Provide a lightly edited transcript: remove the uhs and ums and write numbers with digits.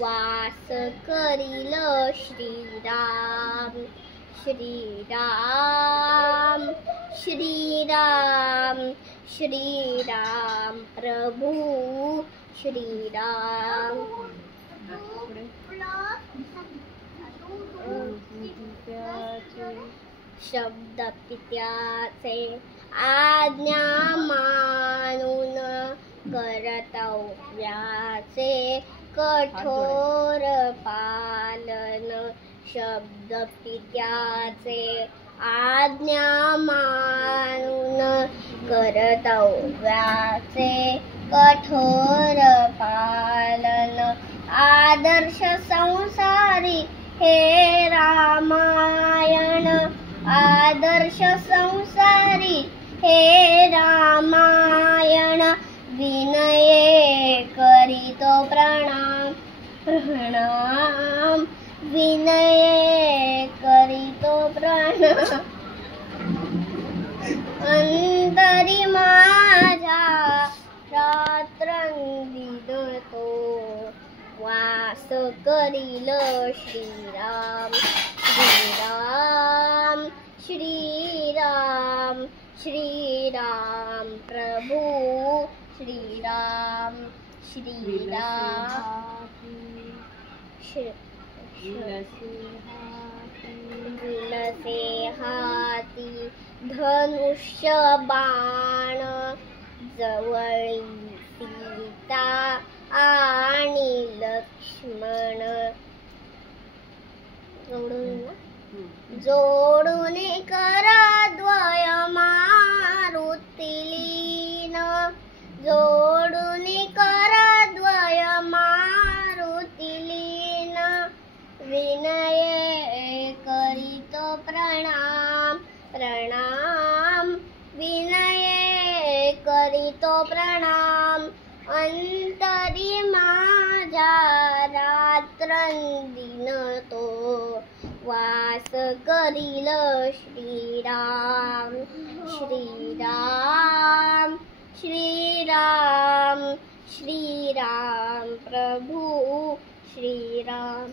वास करील श्रीराम श्रीराम श्रीराम श्रीराम प्रभू श्रीराम शब्द पित्याचे आज्ञा मानून कर्तव्याचे कठोर पालन शब्द पित्याचे आज्ञा मानून कर्तव्याचे कठोर पालन आदर्श संसारी हे रामायण आदर्श संसारी हे रामायण विनये करीतो प्रणाम प्रणाम विनये करीतो प्रणाम अंतरी माझ्या रात्रंदिनतो वास करील श्रीराम श्रीराम श्रीराम श्रीराम प्रभू श्रीराम श्रीराम विलसे हाती धनुष्य बाण जवळी सीता आणि लक्ष्मण जोडून करद्वय मारुती लीन जोडून करद्वय मारुती लीन विनये करीतो प्रणाम प्रणाम विनये करीतो प्रणाम अंतरी माझ्या रात्रंदिन तो वास करील श्रीराम श्रीराम श्रीराम श्रीराम प्रभू श्रीराम